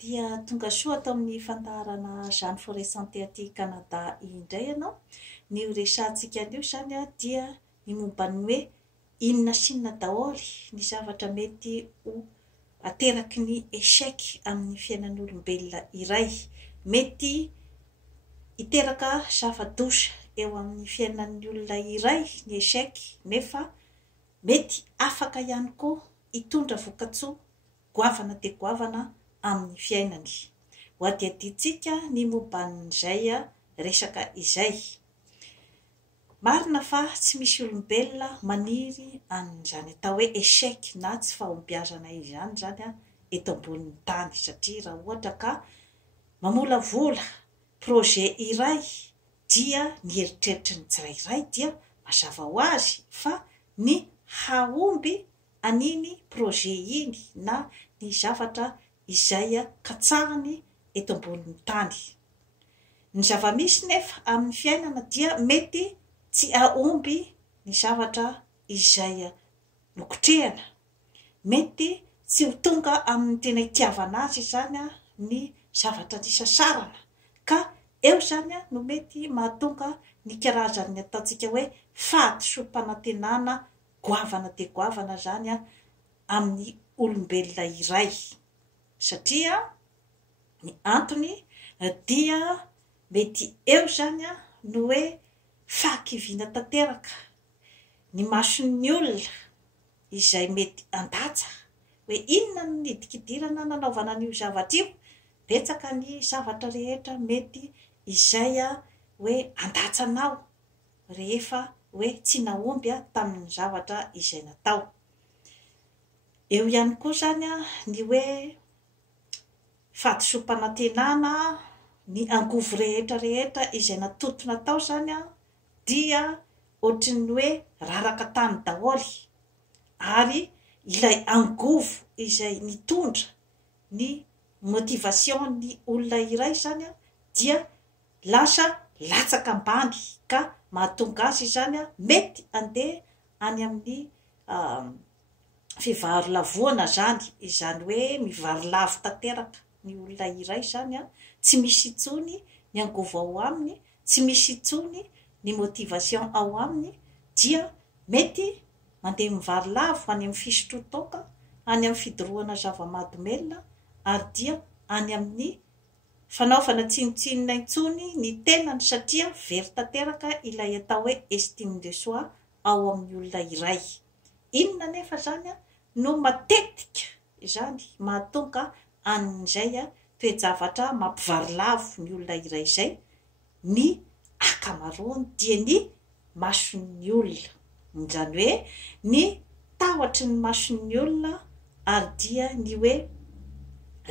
dia tonga soa atao amin'ny fandaharana Jeanne Forest Santé aty Canada indray ianao. Ny resahantsika anio zany dia ny momba ny hoe inona sy inona daholo ny zavatra mety ho ateraky ny échec amin'ny fiainan'olombelona iray. Mety hiteraka zava-doza eo amin'ny fiainan'ny olona iray ny échec, nefa mety afaka ihany koa hitondra voka-tsoa goavana dia goavana amin'ny fiainany. Ho adiadintsika ny momban'izay resaka izay. Marina fa tsy misy olombelona maniry an'izany atao hoe échec na tsy fahombiazana izany zany eto ambonin'ny tany, satria raha ohatra ka mamolavola projet iray dia ny eritreritry ny tsirairay dia mazava ho azy fa ny hahomby an'iny projet iny na ny zavatra izay katsahany eto ambonin'ny tany. Ny zava-misy nefa amin'ny fiainana dia mety tsy ahomby ny zavatra izay nokotrehana, mety tsy ho tonga amin'ny tena itiavana azy zany ny zavatra nisasarana, ka eo zany no mety mahatonga ny karazany ataontsika hoe fahadisom-panantenana goavana dia goavana zany amin'ny olombelona iray. Satria ny antony dia mety eo zany no hoe fahakiviana tanteraka ny mason'ny olona izay mety andaja hoe inona no nidikidirana nanaovana an'io zavatra io. Betsaka ny zavatra rehetra mety izay hoe andatsanao rehefa hoe tsy nahomby tamin'ny zavatra izay natao. Eo ihany koa zany ny hoe fahadisom-panantenana, ny angovo rehetra izay natotona tao zany dia ohatrin'ny hoe raraka tany daholo, ary ilay angovo izay mitondra ny motivation ny olona iray zany dia lasa latsaka ambany, ka mahatonga azy zany mety andeha any amin'ny fivarolavoana zany, izany hoe mivarilavo tanteraka ny olona iray zany tsy misy intsony ny angovo ao aminy, tsy misy intsony ny motivation ao aminy, dia mety mandeha mivarilavo any amin'ny fisotrotoka, any amin'ny fidorohana zava-mahadomelina, ary dia any amin'ny fanaovana tsinotsinona intsony ny tenany, satria very tanteraka ilay atao hoe estime de soi ao amin'ny olona iray. Inona nefa zany no matetika izany mahatonga an'izay toe-javatra mampivarilavo ny olona iray izay? Ny akamaroany dia ny mason'ny olona, izany hoe ny tahotra ny mason'ny olona, ary dia ny hoe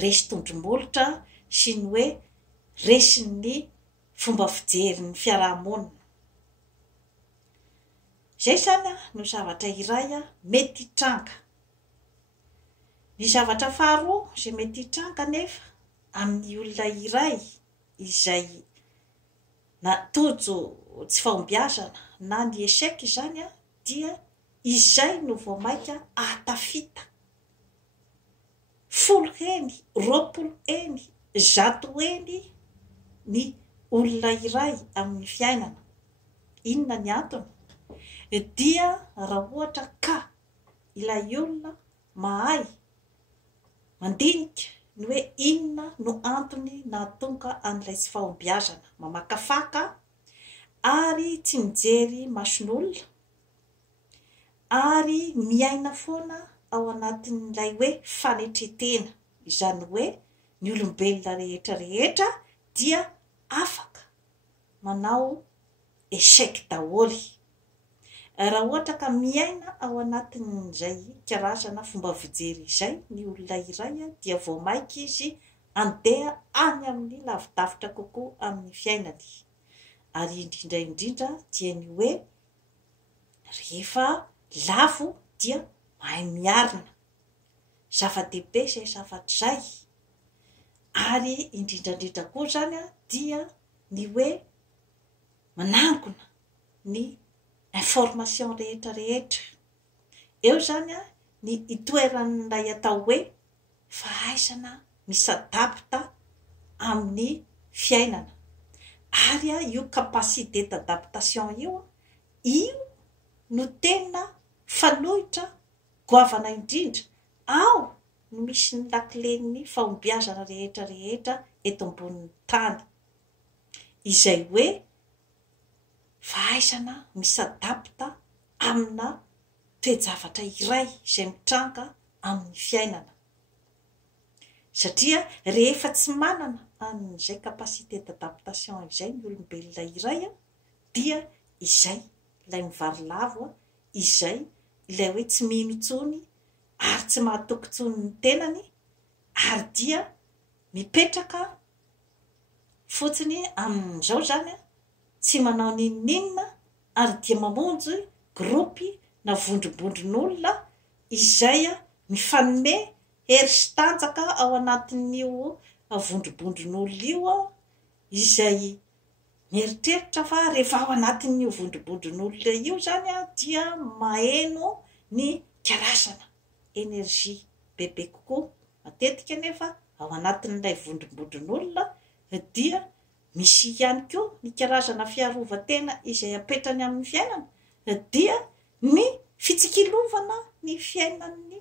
resy tondromolotra sy ny hoe resin'ny fomba fijerin'ny fiarahamonina. Izay zany no zavatra iray mety hitranga. Ny zavatra faharoa izay mety hitranga nefa amin'ny olona iray izay natojo tsy fahombiazana na ny échec zany dia izay no vao mainka ahatafita 10 heny, 20 heny, 100 heny ny olona iray amin'ny fiainana. Inona ny antony? Dia raha ohatra ka ilay olona mahay mandinika ny hoe inona no antony nahatonga an'ilay tsy fahombiazana, mamakafaka ary tsy mijery mason'olona, ary miaina foana ao anatin'ilay hoe fanetretena, izany hoe ny olombelona rehetra dia afaka manao échec daholy. Raha ohatra ka miaina ao anatin'izay karazana fomba fijery izay ny olona iray dia vao maika izy andeha any amin'ny lavidavitra kokoa amin'ny fiainany. Ary indrindra dia ny hoe rehefa lavo dia mahay miarina, zava-dehibe izay zavatra izay. Ary indrindra koa zany dia ny hoe manangona ny information rehetra. Eo zany ny itoeran'ilay atao hoe fahaizana misadapta amin'ny fiainana. Ary io capacité d'adaptation io no tena fanohitra goavana indrindra ao no misy ny lakilen'ny fahombiazana rehetra eto ambonin'ny tany, izay hoe fahaizana misadapta amina toejavatra iray izay mitranga amin'ny fiainana. Satria rehefa tsy manana an'izay capacité d'adaptation izay ny olombelona iray dia izay ilay mivarilavo, izay ilay hoe tsy mino intsony ary tsy mahatoky intsony ny tenany, ary dia mipetraka fotsiny amin'izao zany tsy manao ninina, ary dia mamonjy gropy na vondrombondron'olona izay mifanome hery sy tanjaka ao anatin'io vondrombondron'olona io, izay mieritreritra fa rehefa ao anatin'io vondrombondron'olona io zany dia maheno ny karazana energia bebe kokoa. Matetika nefa ao anatin'ilay vondrombondron'olona dia misy ihany koa ny karazana fiarovan-tena izay apetrany amin'ny fiainana, dia ny fitsikilovana ny fiainan'ny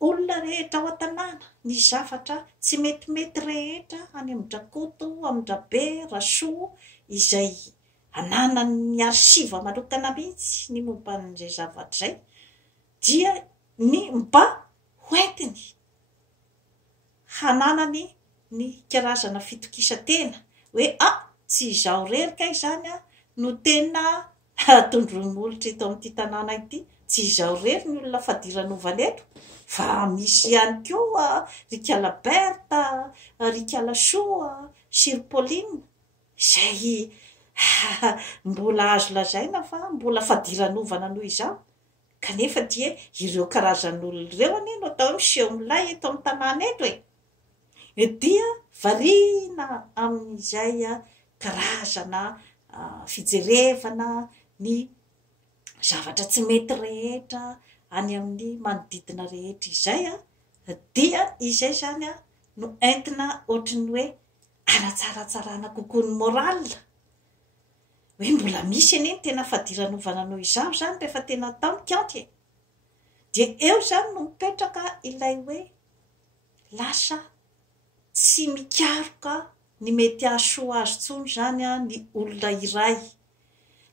olona rehetra ao an-tanàna, ny zavatra tsy metimety rehetra any Amin-Drakoto, Amin-Drabe, Rasoa, izay ananany arsiva manokana mihitsy ny momban'izay zavatra izay, dia ny mba hoentiny hananany ny karazana fitokisantena hoe tsy izao rerika izany no tena tondron'olitra eto amin'ity tanàna ity, tsy izao rery ny olona fadiran'ovana eto, fa misy ihany koa Rikala Berta, Rikala Soa, Siripoline, izay mbola azo lazaina fa mbola fadiran'ovana noho izao. Kanefa dia ireo karazan'olona ireo no atao miseho milay eto amin'ny tanàna eto dia variana amin'izay karazana fijerevana ny zavatra tsy mety rehetra any amin'ny manodidina rehetra izay dia izay zany no entina ohatrany hoe anatsaratsarana kokoa ny moral, hoe mbola misy anie tena fadiran'ovana noho izao zany rehefa tena tamikantry, dia eo zany no mipetraka ilay hoe lasa tsy mikaroka ny mety ahasoa azy tsony zany ny olona iray,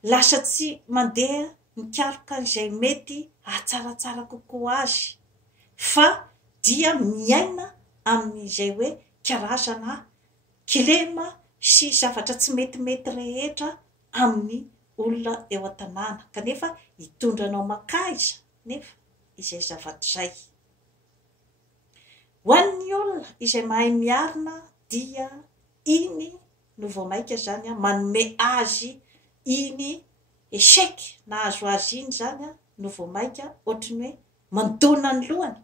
lasa tsy mandeha mikaroka izay mety ahatsaratsara kokoa azy, fa dia miaina amin'izay hoe karazana kilema sy zavatra tsy metimety rehetra amin'ny olona eo an-tanàna, kanefa hitondranao makaiza nefa izay zavatra izay. Ho an'ny olona izay mahay miarina dia iny no vao maika zany manome azy iny échec na azo azy iny zany no vao maika ohatrany hoe mandona ny lohany,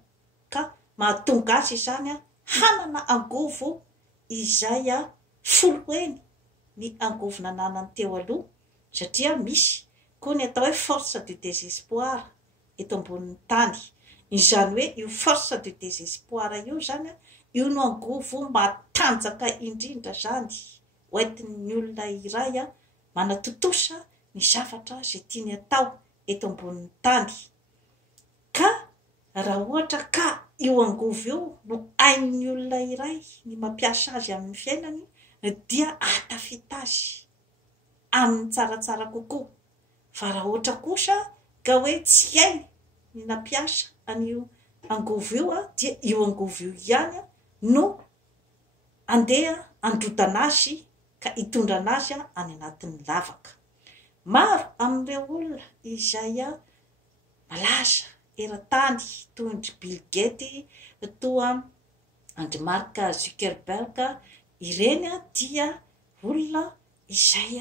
ka mahatonga azy zany hanana angovo izay foloeny ny angovo nananany teo aloha, satria misy koa ny atao hoe force du désespoir eto ambonin'ny tany. Izany hoe io force du désespoir io zany io no angovo matanjaka indrindra zany hoentin'ny olona iray manatotosa ny zavatra izay tiany atao eto ambonin'ny tany. Ka raha ohatra ka io angovo io no ain'ny olona iray ny mampiasa azy amin'ny fiainany, dia atafita azy amin'ny tsaratsara kokoa. Fa raha ohatra kosa ka hoe tsy hainy ny nampiasa an'io angovo io dia io angovo io ihany no andeha androdana azy ka hitondrana azy any anatin'ny lavaka. Maro amin'ireo olona izay malaza eran-tany toy ny Bill Gates, toa Andry Mark Zuckerberg, ireny dia olona izay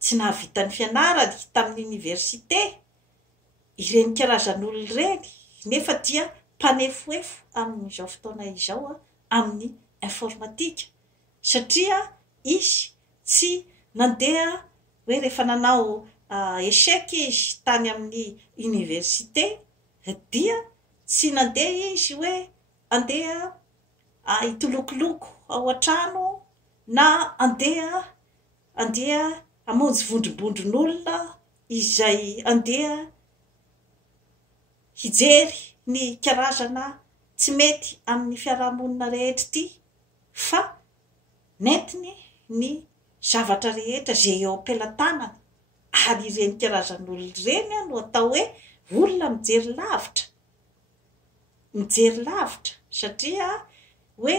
tsy nahavita ny fianarany tamin'ny université, ireny karazan'olona ireny nefa dia mpanefoefo amin'izao fotoana izao amin'ny informatika, satria izy tsy nandeha hoe rehefa nanao échec izy tany amin'ny université dia tsy nandeha izy hoe andeha hitolokoloko ao an-trano na andeha hamonjy vondrobondron'olona izay andeha hijery ny karazana tsy mety amin'ny fiarahamonina rehetra ity fa nentiny ny zavatra rehetra zay eo am-pelantanany ary ireny karazan'olona ireny no atao hoe olona mijery lavitra satria hoe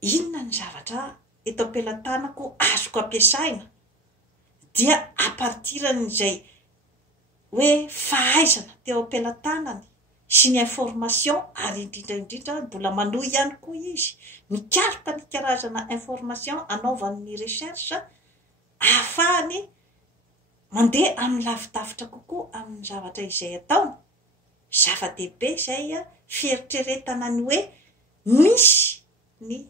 inona ny zavatra eto am-pelantanako azoko ampiasaina dia apartiran'izay hoe fahaizana teo am-pelantanany sy ny information ary indrindra mbola manohy ihany koa izy mikaroka ny karazana information anaovan'ny recherche ahafahany mandeha amin'ny lavidavitra kokoa amin'ny zavatra izay ataony zava-dehibe izay fieritreretana ny hoe misy ny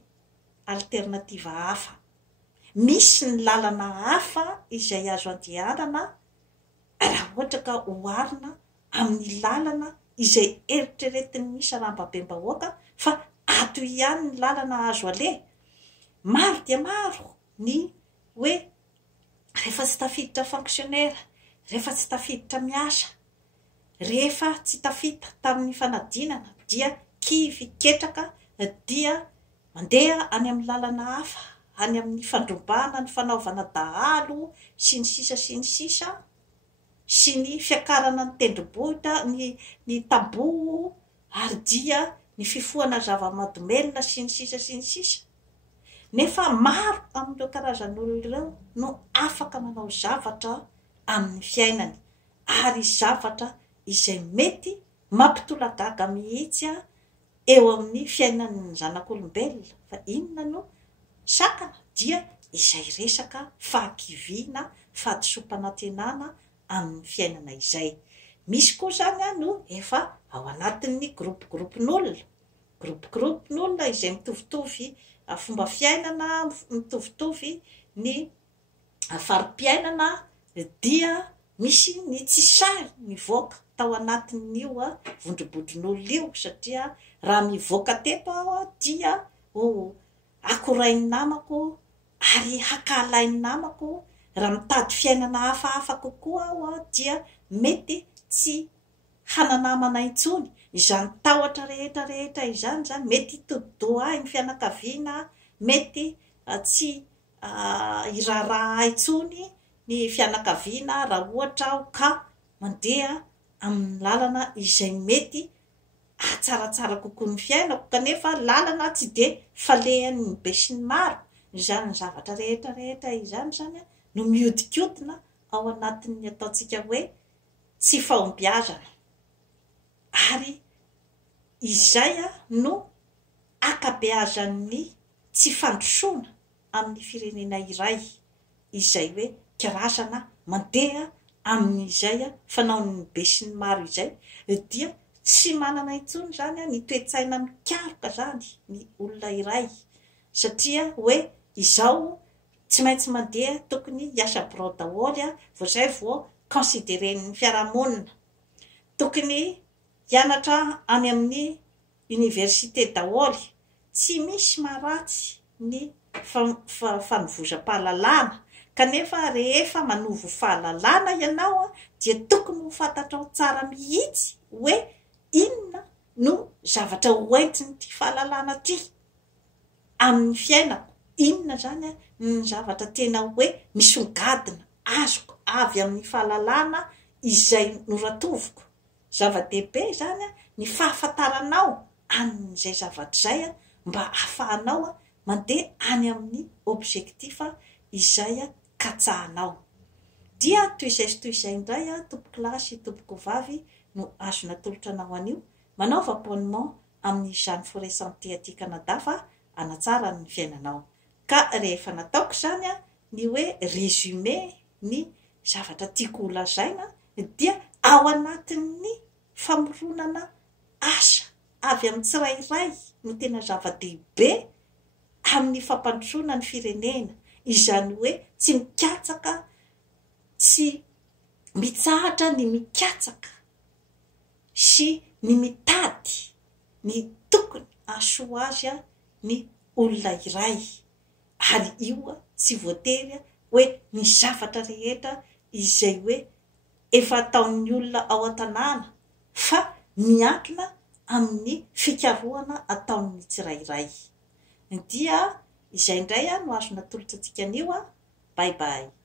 alternativa hafa, misy ny lalana hafa izay azo andehanana raha ohatra ka oharina amin'ny lalana izay eritreretin'ny misy rambabem-bahoaka fa ato ihany ny lalana azo ale. Maro dia maro ny hoe rehefa tsy tafiditra fonctionnaire, rehefa tsy tafiditra miasa, rehefa tsy tafiditra tamin'ny fanadinana dia kivy ketraka dia mandeha any amin'ny lalana hafa, any amin'ny fandrombana ny fanaovana dahalo sy ny sisa sy ny fiakarana ny tendrombohitra ny taboho ary dia ny fifohana zava-madomelona sy ny sisa nefa maro amin'ireo karazan'olona ireo no afaka manao zavatra amin'ny fiainany ary zavatra izay mety mampitolagaga mihitsy eo amin'ny fiainan'ny zanak'olombelona fa inona no sakana dia izay resaka fahakiviana fahadisom-panantenana amin'ny fiainana izay. Misy koa zany no efa ao anatin'ny groupe-n'olona izay mitovitovy fomba fiainana, mitovitovy ny fari-piainana dia misy ny tsy sary mivoaka tao anatin'io vondrobondron'olona io satria raha mivoaka teto aho dia akorain'ny namako ary hakalain'ny namako raha mitady fiainana hafahafa kokoa aho dia mety tsy hananamana intsony izany tahotra rehetra izany zany mety todi-doha ny fianakaviana mety tsy iraraha intsony ny fianakaviana raha ohatra aho ka mandeha amin'ny lalana izay mety tsaratsara kokoa ny fiainako kanefa lalana tsy de falehan'ny be sy ny maro izany ny zavatra rehetra izany zany no miodikodina ao anatin'ny ataontsika hoe tsy fahombiazana ary izay no akabeazan'ny tsy fandrosoana amin'ny firenena iray izay hoe karazana mandeha amin'izay fanaon'ny be sy ny maro izay dia tsy manana intsony zany ny toetsaina mikaroka zany ny olona iray satria hoe izao tsy maintsy mandeha tokony hiasa birao daholy voazay vao consideren'ny fiarahamonina tokony hianatra any amin'ny université daholy tsy misy maratsy ny fanovozam-pahalalana kanefa rehefa manovo fahalalana ianao dia tokony ho fantatrao tsara mihitsy hoe inona no zavatra hoentiny ty fahalalana ty amin'ny fiainako, inona zany ny zavatra tena hoe misongadina azoko avy amin'ny fahalalana izay noratoviko. Zava-dehibe zany ny fahafantaranao amin'izay zavatra zay mba ahafahanao mandeha any amin'ny objectif izay katsahanao. Dia toy izay indray tompoko lahy sy tompoko vavy no azo natolotra anao anio manaova abonnement amin'ny Jeanne Forêt Santé aty Canada fa hanatsara ny fiainanao. Ka rehefa nataoko zany ny hoe résumé ny zavatra tiako ho lazaina dia ao anatin'ny famoronana asa avy amin'ny tsirairay no tena zava-dehibe amin'ny fampandrosoana ny firenena izany hoe tsy mikatsaka tsy mitsahatra ny mikatsaka sy ny mitady ny tokony asoa azy ny olona iray ary io tsy voatery hoe ny zavatra rehetra izay hoe efa ataon'ny olona ao an-tanàna fa miankina amin'ny fikarohana ataon'ny tsirairay dia izay indray no azona tolotra antsika anio bye bye.